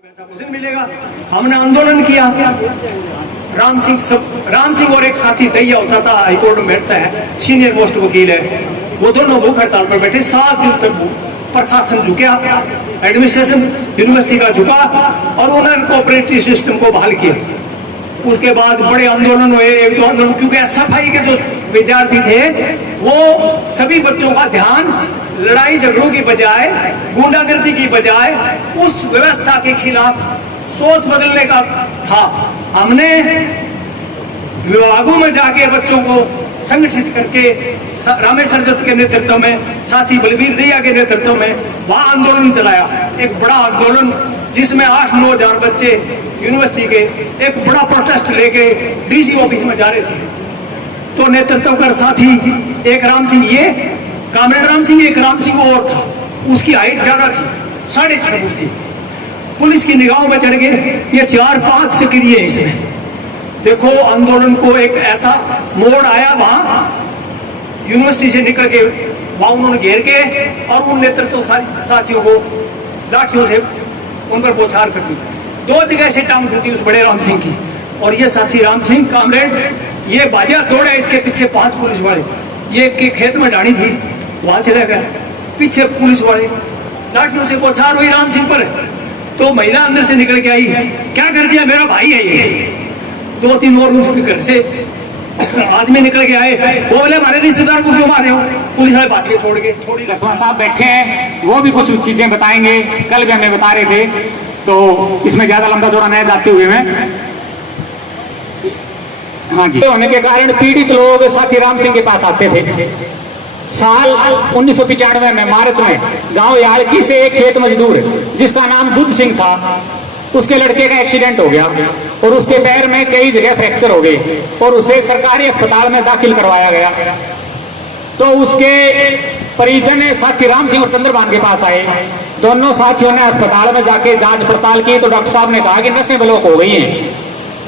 वैसा कुछ नहीं मिलेगा। हमने आंदोलन किया। राम सिंह और एक साथी दैया होता था, हाईकोर्ट में बैठता है, सीनियर मोस्ट वकील है, वो दोनों भूख हड़ताल पर बैठे। 7 दिन तक प्रशासन झुका, एडमिनिस्ट्रेशन यूनिवर्सिटी का झुका और उन्होंने कोऑपरेटिव सिस्टम को बहाल किया। उसके बाद बड़े आंदोलन हुए, एक दो आंदोलन, क्योंकि SFI के जो विद्यार्थी थे वो सभी बच्चों का ध्यान लड़ाई झगड़ों की बजाय, गुंडागर्दी की बजाय उस व्यवस्था के खिलाफ सोच बदलने का था। हमने विभागों में जाके बच्चों को संगठित करके रामेश्वर दत्त के नेतृत्व में, साथी बलबीर दैया के नेतृत्व में वहां आंदोलन चलाया। एक बड़ा आंदोलन जिसमें 8-9 हजार बच्चे यूनिवर्सिटी के एक बड़ा प्रोटेस्ट लेके DC ऑफिस में जा रहे थे। तो नेतृत्व कर साथी एक राम सिंह, ये कामरेड राम सिंह, एक राम सिंह और था, उसकी हाइट ज्यादा थी, 6.5 फुट थी। पुलिस की निगाहों में चढ़ गए। ये 4-5 सक्रिय है इसमें। देखो आंदोलन को एक ऐसा मोड़ आया, वहां यूनिवर्सिटी से निकल के वहां उन्होंने घेर के और उन नेतृत्व साथियों को लाठियों से उन पर बौछार कर दी। 2 जगह से टांग टूटी उस बड़े राम सिंह की। और ये साथी राम सिंह कामरेड, ये बाजिया दौड़े, इसके पीछे 5 पुलिस वाले। ये के खेत में डाणी थी, वहां चले गए, पीछे पुलिस वाले, लाठियों से बौछार हुई राम सिंह पर। तो महिला अंदर से निकल के आई, क्या कर दिया, मेरा भाई है ये। 2-3 और उसके घर से आदमी निकल के आए, वो बोले हमारे रिश्तेदार को क्यों मारे हो। पुलिस वाले बात के छोड़ के थोड़ी कसवा साहब बैठे हैं, वो भी कुछ चीजें बताएंगे। कल भी हमें बता रहे थे, तो इसमें ज्यादा लंबा चौड़ा नहीं जाते हुए मैं, हाँ जी, होने के कारण पीड़ित लोग साथी राम सिंह के पास आते थे। साल 1995 में मार्च में गांव याड़की से एक खेत मजदूर जिसका नाम बुद्ध सिंह था, उसके लड़के का एक्सीडेंट हो गया और उसके पैर में कई जगह फ्रैक्चर हो गए और उसे सरकारी अस्पताल में दाखिल करवाया गया। तो उसके परिजन साथी राम सिंह और चंद्रभान के पास आए। दोनों साथियों ने अस्पताल में जाके जांच पड़ताल की तो डॉक्टर साहब ने कहा कि नसें ब्लॉक हो गई हैं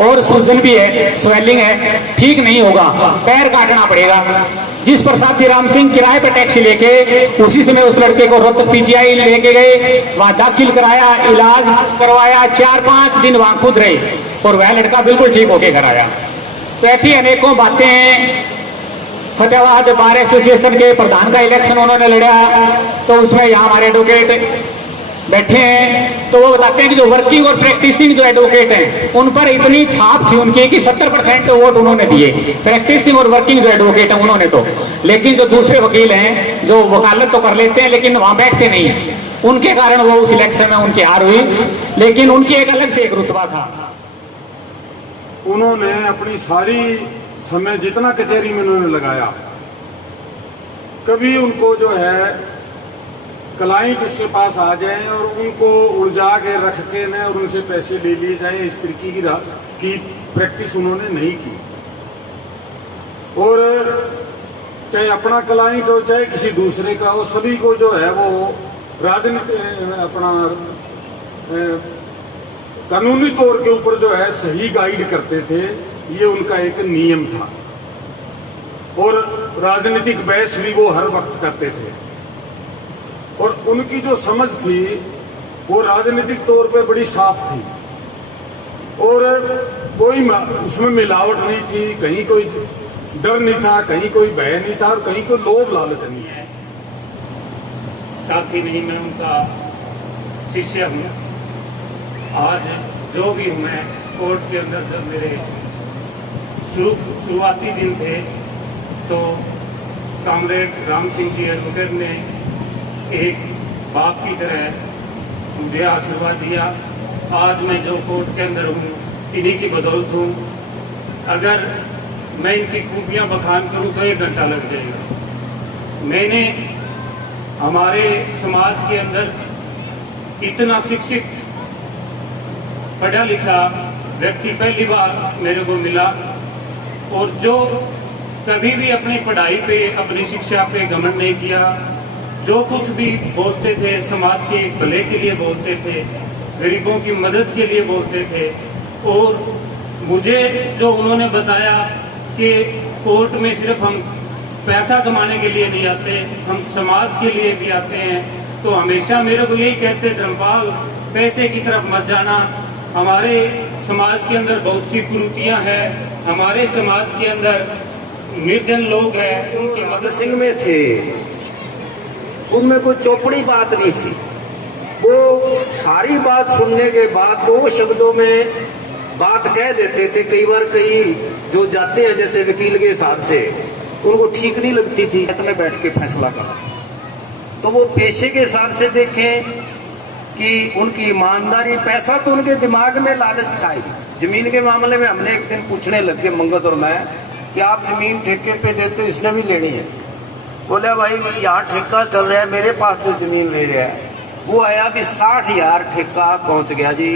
और सूजन भी है, स्वेलिंग है, ठीक नहीं होगा, पैर काटना पड़ेगा। जिस पर साथी राम सिंह किराए पर टैक्सी लेके उसी समय उस लड़के को रोहतक PGI लेके गए, वहां दाखिल कराया, इलाज करवाया, 4-5 दिन वहां खुद रहे और वह लड़का बिल्कुल ठीक होके घर आया। तो ऐसी अनेकों बातें हैं। फतेहाबाद बार एसोसिएशन के प्रधान का इलेक्शन उन्होंने लड़ा, तो उसमें यहाँ हमारे एडवोकेट बैठे हैं, तो वो बताते हैं कि जो वर्किंग और प्रैक्टिसिंग जो एडवोकेट हैं उन पर इतनी छाप थी उनकी कि 70% वोट उन्होंने दिए, प्रैक्टिसिंग और वर्किंग जो एडवोकेट हैं उन्होंने तो। लेकिन जो दूसरे वकील हैं जो वकालत तो कर लेते हैं लेकिन वहां बैठते नहीं है, उनके कारण वो उस इलेक्शन में उनकी हार हुई। लेकिन उनकी एक अलग से एक रुतबा था। उन्होंने अपनी सारी समय जितना कचहरी में उन्होंने लगाया, कभी उनको जो है क्लाइंट उसके पास आ जाए और उनको उलझा के रख के न और उनसे पैसे ले लिए जाए, इस तरीके की प्रैक्टिस उन्होंने नहीं की। और चाहे अपना क्लाइंट हो चाहे किसी दूसरे का हो, सभी को जो है वो राजनीति अपना कानूनी तौर के ऊपर जो है सही गाइड करते थे। ये उनका एक नियम था और राजनीतिक बहस भी वो हर वक्त करते थे। और उनकी जो समझ थी वो राजनीतिक तौर पे बड़ी साफ थी और कोई उसमें मिलावट नहीं थी, कहीं कोई डर नहीं था, कहीं कोई भय नहीं था और कहीं कोई लोभ लालच नहीं था। साथी नहीं, मैं उनका शिष्य हूँ। आज जो भी हूँ मैं, कोर्ट के अंदर जब मेरे शुरुआती दिन थे तो कामरेड राम सिंह जी एडवोकेट ने एक बाप की तरह मुझे आशीर्वाद दिया। आज मैं जो कोर्ट के अंदर हूँ इन्हीं की बदौलत हूँ। अगर मैं इनकी खूबियाँ बखान करूँ तो 1 घंटा लग जाएगा। मैंने हमारे समाज के अंदर इतना शिक्षित पढ़ा लिखा व्यक्ति पहली बार मेरे को मिला और जो कभी भी अपनी पढ़ाई पे, अपनी शिक्षा पे घमंड नहीं किया, जो कुछ भी बोलते थे समाज के भले के लिए बोलते थे, गरीबों की मदद के लिए बोलते थे। और मुझे जो उन्होंने बताया कि कोर्ट में सिर्फ हम पैसा कमाने के लिए नहीं आते, हम समाज के लिए भी आते हैं, तो हमेशा मेरे को यही कहते धर्मपाल पैसे की तरफ मत जाना। हमारे समाज के अंदर बहुत सी कुरीतियां हैं, हमारे समाज के अंदर निर्धन लोग हैं, उनकी मदद सिंह में थे, उनमें कोई चौपड़ी बात नहीं थी। वो सारी बात सुनने के बाद 2 शब्दों में बात कह देते थे। कई बार कई जो जाते हैं जैसे वकील के हिसाब से, उनको ठीक नहीं लगती थी में बैठ के फैसला करा। तो वो पेशे के हिसाब से देखें कि उनकी ईमानदारी, पैसा तो उनके दिमाग में लालच था ही। जमीन के मामले में हमने एक दिन पूछने लगे मंगत और मैं कि आप जमीन ठेके पे देते, इसने भी लेनी है। बोले भाई यहाँ ठेका चल रहा है, मेरे पास जो जमीन ले रहा है वो आया भी 60,000 ठेका पहुंच गया जी,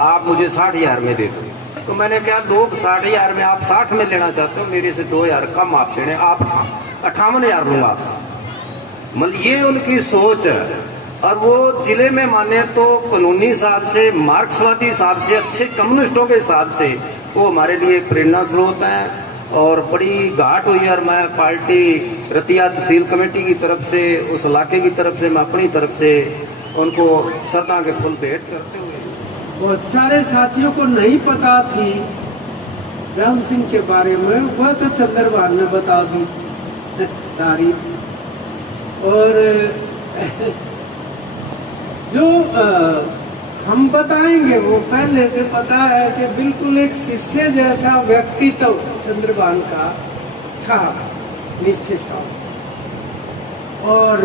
आप मुझे 60,000 में दे दो। तो मैंने कहा लोग 60,000 में, आप 60 में लेना चाहते हो, मेरे से 2,000 कम आप देने, आप 58,000 लूंगा आपसे। मतलब ये उनकी सोच है। और वो जिले में माने तो कानूनी हिसाब से, मार्क्सवादी हिसाब से, अच्छे कम्युनिस्टों के हिसाब से वो हमारे लिए प्रेरणा स्रोत हैं। और बड़ी घाट हुई। और मैं पार्टी रतिया तहसील कमेटी की तरफ से, उस इलाके की तरफ से, मैं अपनी तरफ से उनको श्रद्धा के फूल भेंट करते हुए, बहुत सारे साथियों को नहीं पता थी राम सिंह के बारे में, वह तो चंद्रभान ने बता दी सारी। और जो हम बताएंगे वो पहले से पता है कि बिल्कुल एक शिष्य जैसा व्यक्तित्व तो चंद्रभान का था, निश्चित था। और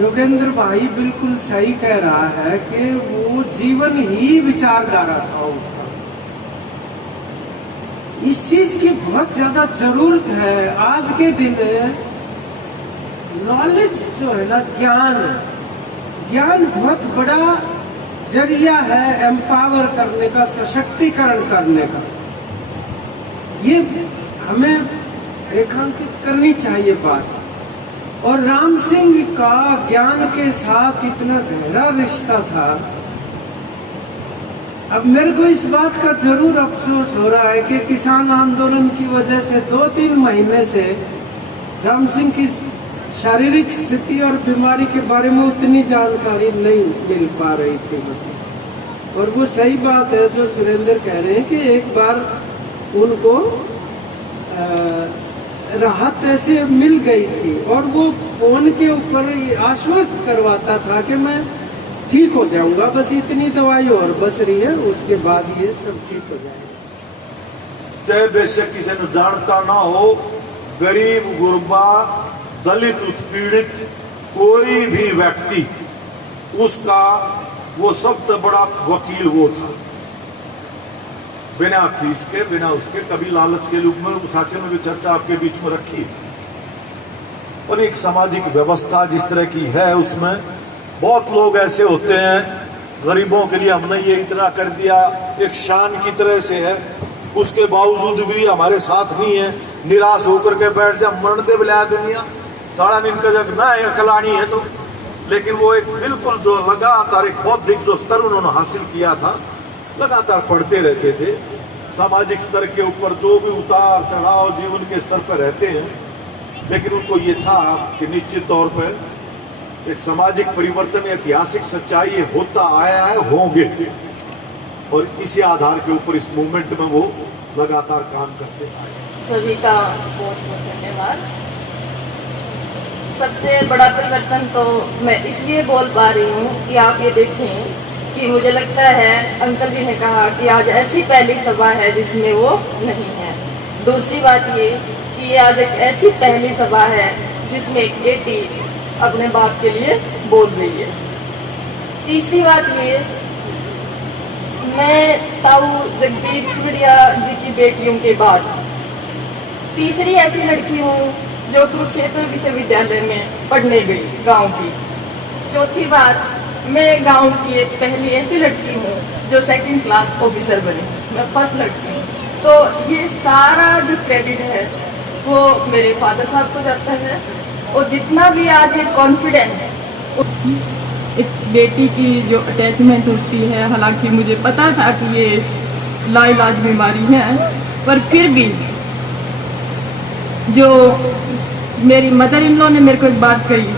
योगेंद्र भाई बिल्कुल सही कह रहा है कि वो जीवन ही विचारधारा था उसका। इस चीज की बहुत ज्यादा जरूरत है आज के दिन। नॉलेज जो है ना, ज्ञान बहुत बड़ा जरिया है एम्पावर करने का, सशक्तिकरण करने का। ये हमें रेखांकित करनी चाहिए बात। और राम सिंह का ज्ञान के साथ इतना गहरा रिश्ता था। अब मेरे को इस बात का जरूर अफसोस हो रहा है कि किसान आंदोलन की वजह से 2-3 महीने से राम सिंह की शारीरिक स्थिति और बीमारी के बारे में उतनी जानकारी नहीं मिल पा रही थी। और वो सही बात है जो सुरेंद्र कह रहे हैं कि एक बार उनको राहत ऐसे मिल गई थी और वो फोन के ऊपर आश्वस्त करवाता था कि मैं ठीक हो जाऊंगा, बस इतनी दवाई और बच रही है, उसके बाद ये सब ठीक हो जाएगा। चाहे बेशक किसी ने जानता ना हो, गरीब, गुरबा, दलित, उत्पीड़ित कोई भी व्यक्ति, उसका वो सबसे बड़ा वकील वो था। बिना फीस के, बिना उसके, कभी लालच के रूप में साथियों ने भी चर्चा आपके बीच में रखी। और एक सामाजिक व्यवस्था जिस तरह की है, उसमें बहुत लोग ऐसे होते हैं, गरीबों के लिए हमने ये इतना कर दिया, एक शान की तरह से है, उसके बावजूद भी हमारे साथ नहीं है, निराश होकर के बैठ जा, मरण दे बिला दुनिया सारा दिन का जग ना है, खिलानी है तो। लेकिन वो एक बिल्कुल जो लगातार एक बौद्धिक जो स्तर उन्होंने हासिल किया था, लगातार पढ़ते रहते थे। सामाजिक स्तर के ऊपर जो भी उतार चढ़ाव जीवन के स्तर पर रहते हैं, लेकिन उनको ये था कि निश्चित तौर पर एक सामाजिक परिवर्तन, ऐतिहासिक सच्चाई ये होता आया है, होंगे। और इसी आधार के ऊपर इस मूवमेंट में वो लगातार काम करते आए। सभी का बहुत बहुत धन्यवाद। सबसे बड़ा परिवर्तन तो मैं इसलिए बोल पा रही हूँ कि आप ये देखें कि मुझे लगता है अंकल जी ने कहा कि आज ऐसी पहली सभा है जिसमें वो नहीं है। दूसरी बात ये कि आज एक ऐसी पहली सभा है जिसमें एक बेटी अपने बाप के लिए बोल रही है। तीसरी बात ये, मैं ताऊ जगदीप पिड़िया जी की बेटियों के बाद तीसरी ऐसी लड़की हूँ जो कुरुक्षेत्र विश्वविद्यालय में पढ़ने गई गांव की। चौथी बात, मैं गांव की एक पहली ऐसी लड़की हूँ जो 2nd क्लास ऑफिसर बनी, मैं फर्स्ट लड़की हूँ। तो ये सारा जो क्रेडिट है वो मेरे फादर साहब को जाता है। और जितना भी आज ये कॉन्फिडेंस, एक बेटी की जो अटैचमेंट होती है, हालांकि मुझे पता था कि ये लाइलाज बीमारी है, पर फिर भी जो मेरी मदर इन लॉ ने मेरे को एक बात कही,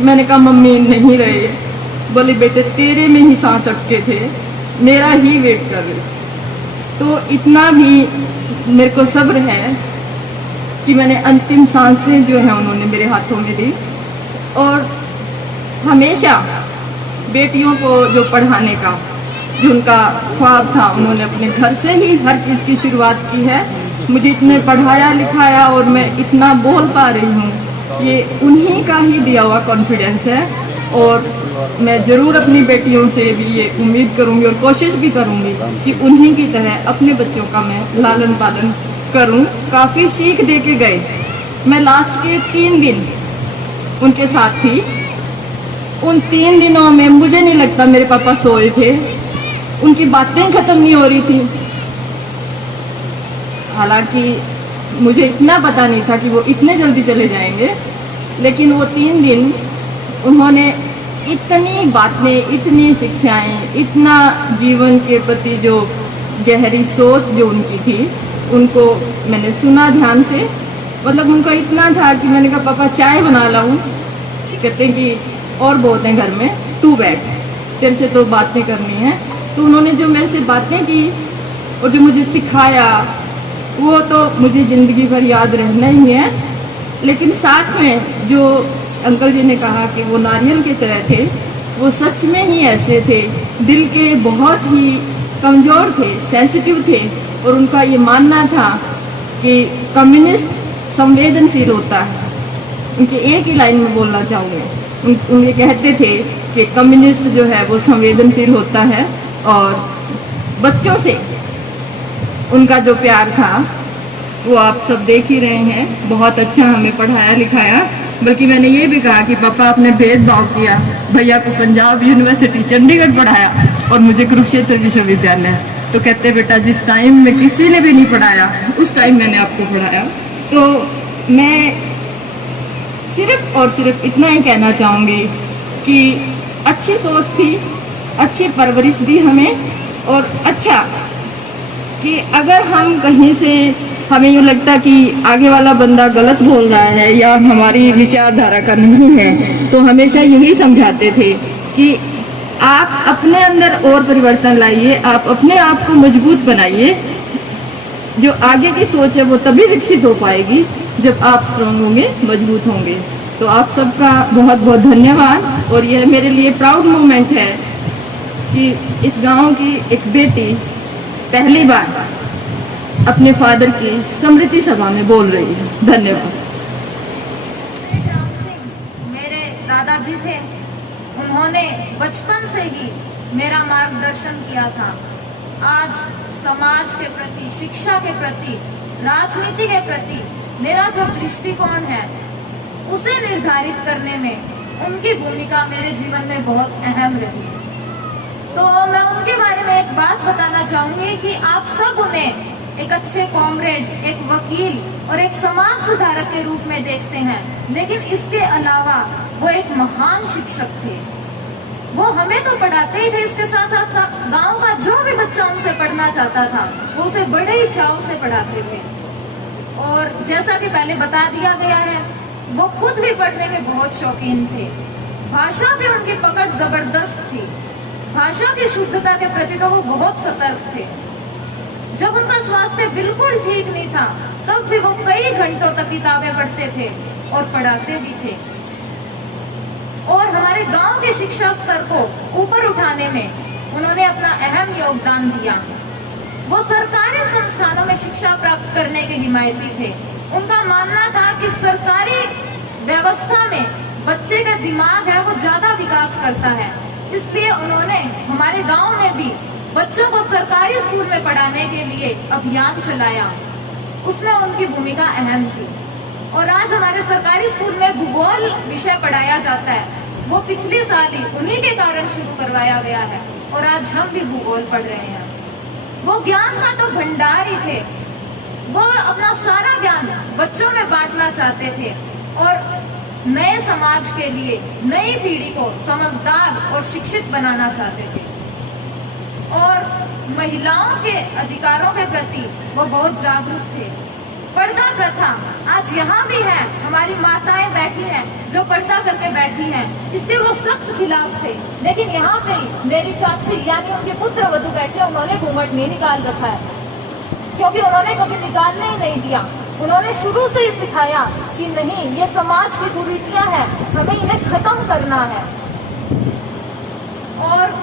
मैंने कहा मम्मी नहीं रहे बोले बेटे तेरे में ही सांस अटके थे, मेरा ही वेट कर रहे थे। तो इतना भी मेरे को सब्र है कि मैंने अंतिम सांसें जो है उन्होंने मेरे हाथों में दी। और हमेशा बेटियों को जो पढ़ाने का जो उनका ख्वाब था, उन्होंने अपने घर से ही हर चीज़ की शुरुआत की है। मुझे इतने पढ़ाया लिखाया और मैं इतना बोल पा रही हूँ, ये उन्हीं का ही दिया हुआ कॉन्फिडेंस है। और मैं ज़रूर अपनी बेटियों से भी ये उम्मीद करूँगी और कोशिश भी करूँगी कि उन्हीं की तरह अपने बच्चों का मैं लालन पालन करूँ। काफ़ी सीख दे के गए। मैं लास्ट के 3 दिन उनके साथ थी। उन 3 दिनों में मुझे नहीं लगता मेरे पापा सोए थे। उनकी बातें खत्म नहीं हो रही थी। हालांकि मुझे इतना पता नहीं था कि वो इतने जल्दी चले जाएंगे, लेकिन वो 3 दिन उन्होंने इतनी बातें, इतनी शिक्षाएं, इतना जीवन के प्रति जो गहरी सोच जो उनकी थी, उनको मैंने सुना ध्यान से। मतलब उनका इतना था कि मैंने कहा पापा चाय बना लाऊं, कहते हैं कि और बहुत है घर में, तू बैठ, तेरे से तो बातें करनी है। तो उन्होंने जो मेरे से बातें की और जो मुझे सिखाया, वो तो मुझे ज़िंदगी भर याद रहना ही है। लेकिन साथ में जो अंकल जी ने कहा कि वो नारियल की तरह थे, वो सच में ही ऐसे थे, दिल के बहुत ही कमज़ोर थे, सेंसिटिव थे। और उनका ये मानना था कि कम्युनिस्ट संवेदनशील होता है। उनके एक ही लाइन में बोलना चाहूँगी, उन ये कहते थे कि कम्युनिस्ट जो है वो संवेदनशील होता है। और बच्चों से उनका जो प्यार था वो आप सब देख ही रहे हैं। बहुत अच्छा हमें पढ़ाया लिखाया। बल्कि मैंने ये भी कहा कि पापा आपने भेदभाव किया, भैया को पंजाब यूनिवर्सिटी चंडीगढ़ पढ़ाया और मुझे कुरुक्षेत्र विश्वविद्यालय। तो कहते बेटा जिस टाइम में किसी ने भी नहीं पढ़ाया, उस टाइम मैंने आपको पढ़ाया। तो मैं सिर्फ और सिर्फ इतना ही कहना चाहूँगी कि अच्छी सोच थी, अच्छी परवरिश दी हमें। और अच्छा कि अगर हम कहीं से हमें यूँ लगता कि आगे वाला बंदा गलत बोल रहा है या हमारी विचारधारा का नहीं है, तो हमेशा यही समझाते थे कि आप अपने अंदर और परिवर्तन लाइए, आप अपने आप को मजबूत बनाइए। जो आगे की सोच है वो तभी विकसित हो पाएगी जब आप स्ट्रांग होंगे, मजबूत होंगे। तो आप सबका बहुत बहुत धन्यवाद। और यह मेरे लिए प्राउड मोमेंट है कि इस गांव की एक बेटी पहली बार अपने फादर की स्मृति सभा में बोल रही है। धन्यवाद। राम सिंह मेरे दादाजी थे। उन्होंने बचपन से ही मेरा मार्गदर्शन किया था। आज समाज के प्रति, शिक्षा के प्रति, राजनीति के प्रति मेरा जो दृष्टिकोण है उसे निर्धारित करने में उनकी भूमिका मेरे जीवन में बहुत अहम रही। तो मैं उनके बारे में एक बात बताना चाहूंगी कि आप सब उन्हें एक अच्छे कॉमरेड, एक वकील और एक समाज सुधारक के रूप में देखते हैं, लेकिन इसके अलावा वो एक महान शिक्षक थे। वो हमें तो पढ़ाते ही थे, इसके साथ साथ गांव का जो भी बच्चा उनसे पढ़ना चाहता था वो उसे बड़े ही चाव से पढ़ाते थे। और जैसा कि पहले बता दिया गया है, वो खुद भी पढ़ने के बहुत शौकीन थे। भाषा पे उनकी पकड़ जबरदस्त थी। भाषा की शुद्धता के प्रति तो वो बहुत सतर्क थे। जब उनका स्वास्थ्य बिल्कुल ठीक नहीं था तब भी वो कई घंटों तक किताबें पढ़ते थे और पढ़ाते भी थे। और हमारे गांव के शिक्षा स्तर को ऊपर उठाने में उन्होंने अपना अहम योगदान दिया। वो सरकारी संस्थानों में शिक्षा प्राप्त करने के हिमायती थे। उनका मानना था कि सरकारी व्यवस्था में बच्चे का दिमाग है वो ज्यादा विकास करता है, इसलिए उन्होंने हमारे गांव में भी बच्चों को सरकारी स्कूल में पढ़ाने के लिए अभियान चलाया। उसमें उनकी भूमिका अहम थी। और आज हमारे सरकारी स्कूल में भूगोल विषय पढ़ाया जाता है, वो पिछले साल ही उन्हीं के कारण शुरू करवाया गया है और आज हम भी भूगोल पढ़ रहे हैं। वो ज्ञान का तो भंडार ही थे। वो अपना सारा ज्ञान बच्चों में बांटना चाहते थे और नए समाज के लिए नई पीढ़ी को समझदार और शिक्षित बनाना चाहते थे। और महिलाओं के अधिकारों के प्रति वो बहुत जागरूक थे। पर्दा प्रथा आज यहाँ भी है, हमारी माताएं बैठी हैं जो पर्दा करके बैठी हैं, इसके वो सख्त खिलाफ थे। लेकिन यहाँ पे मेरी चाची यानी उनके पुत्र वधू बैठे, उन्होंने घूंघट नहीं निकाल रखा है, क्योंकि उन्होंने कभी निकालने ही नहीं दिया। उन्होंने शुरू से ही सिखाया कि नहीं, ये समाज की कुरीतियां हैं, हमें इन्हें खत्म करना है। और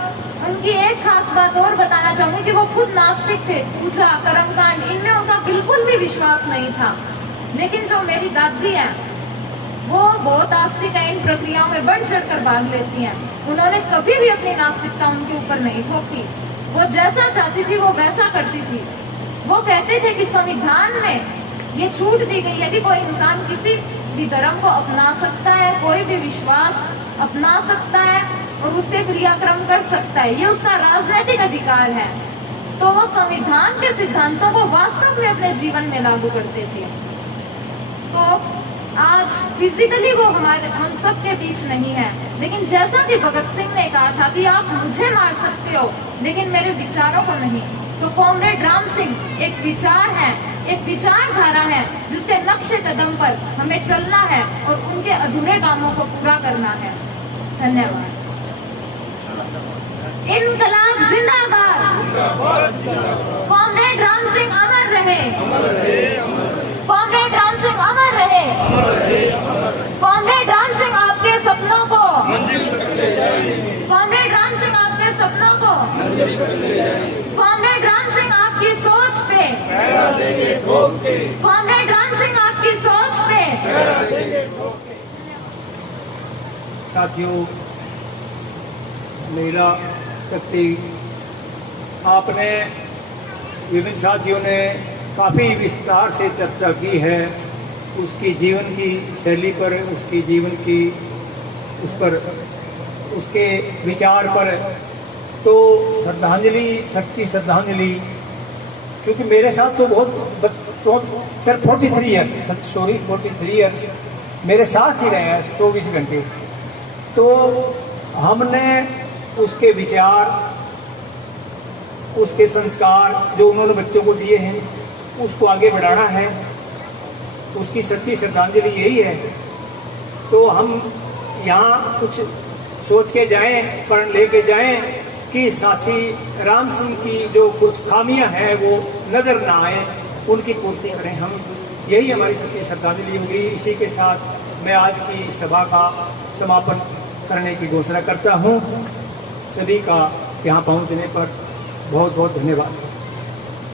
उनकी एक खास बात और बताना चाहूंगी कि वो खुद नास्तिक थे। पूजा, कर्मकांड, इनमें उनका बिल्कुल भी विश्वास नहीं था। लेकिन जो मेरी दादी है वो बहुत आस्तिक है, इन प्रक्रियाओं में बढ़ चढ़ कर भाग लेती हैं। उन्होंने कभी भी अपनी नास्तिकता उनके ऊपर नहीं थोपी, वो जैसा चाहती थी वो वैसा करती थी। वो कहते थे कि संविधान में ये छूट दी गई है कि कोई इंसान किसी भी धर्म को अपना सकता है, कोई भी विश्वास अपना सकता है और उसके क्रियाक्रम कर सकता है, ये उसका राजनीतिक अधिकार है। तो वो संविधान के सिद्धांतों को वास्तव में अपने जीवन में लागू करते थे। तो आज फिजिकली वो हम सब के बीच नहीं है, लेकिन जैसा कि भगत सिंह ने कहा था कि आप मुझे मार सकते हो लेकिन मेरे विचारों को नहीं, तो कॉमरेड राम सिंह एक विचार है, एक विचारधारा है जिसके नक्शे कदम पर हमें चलना है और उनके अधूरे कामों को पूरा करना है। धन्यवाद। इनकलाब जिंदाबाद, कॉमरेड राम सिंह अमर रहे, कॉमरेड राम सिंह अमर रहे, कॉमरेड राम सिंह आपके सपनों को, कॉमरेड राम सिंह आपके सपनों को, कॉमरेड राम सिंह आपकी सोच पे, कॉमरेड राम सिंह आपकी सोच पे। साथियों, महिला शक्ति, आपने विभिन्न साथियों ने काफ़ी विस्तार से चर्चा की है उसकी जीवन की शैली पर, उसकी जीवन की उस पर, उसके विचार पर। तो श्रद्धांजलि, सच्ची श्रद्धांजलि, क्योंकि मेरे साथ तो बहुत 43 ईयर्स, सॉरी 43 ईयर्स मेरे साथ ही रहे हैं 24 घंटे। तो हमने उसके विचार, उसके संस्कार जो उन्होंने बच्चों को दिए हैं, उसको आगे बढ़ाना है। उसकी सच्ची श्रद्धांजलि यही है। तो हम यहाँ कुछ सोच के जाएं, प्रण लेके जाएं कि साथी राम सिंह की जो कुछ खामियां हैं वो नज़र ना आए, उनकी पूर्ति करें हम। यही हमारी सच्ची श्रद्धांजलि होगी। इसी के साथ मैं आज की सभा का समापन करने की घोषणा करता हूँ। सभी का यहाँ पहुँचने पर बहुत बहुत धन्यवाद।